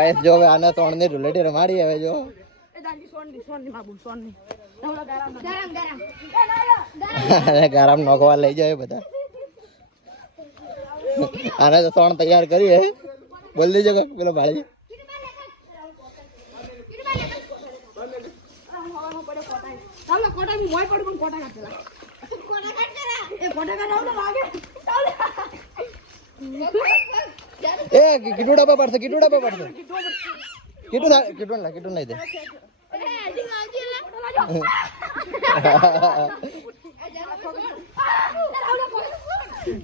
guys જો હવે આને સોણ ની ઢુલેટી રમાડી હવે જો ગરમ નોખવા લઈ જાય બધા આને તો સોણ તૈયાર કરી હે બોલ દીજો પેલો ભાળી એ કીટુ ડબ્બા પડશે કીટુ નહીં દે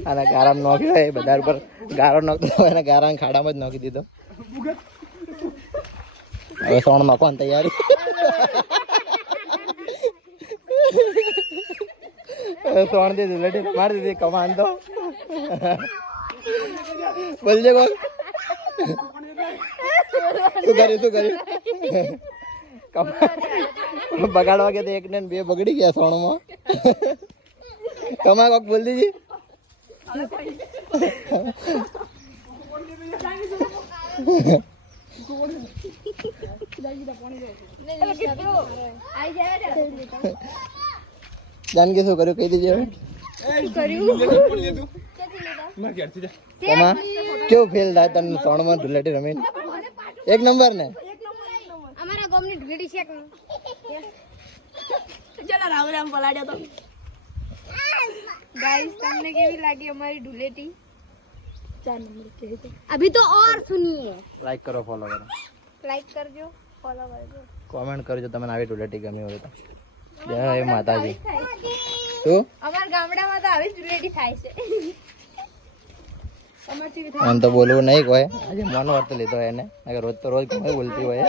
અને ગારામ નોખ્યો હોય બધા ઉપર ગારો નોખતો હોય અને ગારા ખાડામાં જ નોખી દીધો હવે સોણ નોખવાની તૈયારી સોણ દીધું લડી મારી દીધી કમાન તો બોલજે કોણ શું કર્યું બગાડવા કે એક ને બે બગડી ગયા સોણમાં કમા કોક બોલ દીજી જાનકી શું કર્યું કહી દીજે કેવું ફેલ થાય તને સોણમાં ઢુલેટી રમીને એક નંબર ને અમારા ગામની ઢુલેટી છે ચલો રામ પલાડ્યો તો गाइस તમને કેવી લાગી અમારી ઢુલેટી 4 નંબર કે अभी तो और सुनिए લાઈક કરો ફોલો કરો लाइक करજો फॉलो करજો કમેન્ટ કરજો તમને આવી ઢુલેટી ગમી હોય તો જય માતાજી શું અમાર ગામડામાં તો આવી ઢુલેટી થાય છે આમ તો બોલવું નહીં કોઈ આજે મન વર્ત લીધો એને રોજ તો રોજ કોઈ બોલતી હોય